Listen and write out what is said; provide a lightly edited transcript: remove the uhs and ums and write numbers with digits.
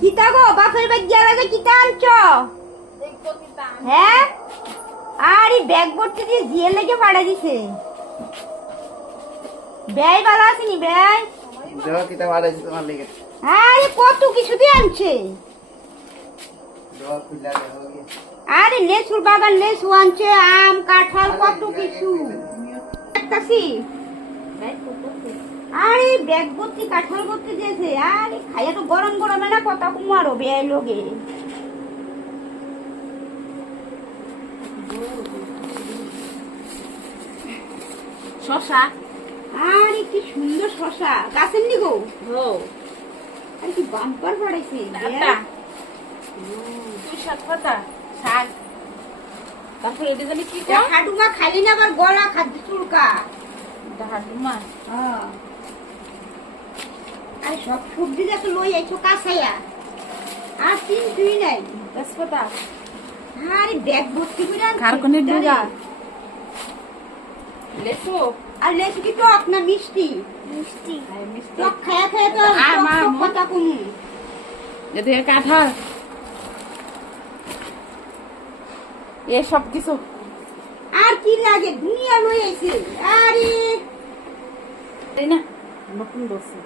কিতা গো বাপের বাড়ি গিয়া লাগে কিতা আনছ? হ্যাঁ আর এই ব্যাগ ভর্তি দিয়ে জিয়ে লেগে পাড়া দিছে। ব্যয় ভালো আসেনি ব্যয়? দেখো কিতা বাড়াইছে তোমার লেগে। আরে কত কিছু দিয়ে আনছে। দেখো খুলে দেখো কি। আরে লেসুর বাগান লেসু আনছে, আম কাঁঠাল কত কিছু দেখতাছি। আরে ব্যাগ ভর্তি কাঁঠাল ভর্তি দিয়েছে। আরে খাইয়া তো গরম গরমে না কথা কুমারো ব্যয় লোগে। শশা। আরে কি সুন্দর শশা গাছের নি গো। ও আরে কি বাম্পার পড়াইছে। আটা তুই শাক পাতা শাক। তারপরে এটা জানি কি কয়? হাডুমা খালি না আবার গলা খাদ্য চুলকা। হাডুমা। হ্যাঁ আর সব সবজি দেখো লই আইছো কাঁচাইয়া আর তুই নাই। তেজপাতা। আরে ব্যাগ ভর্তি করে আনছে। খারকনের ডুগা। লেসু। আর লেসু কি টক না মিষ্টি? মিষ্টি। আর মিষ্টি। টক খায়া খায়া তো আর মা টক কথা কমু। এদিকে কাঁঠাল। এ সব কিছু। আর কি লাগে দুনিয়া লই আইছে। আরে তাই না নতুন বসে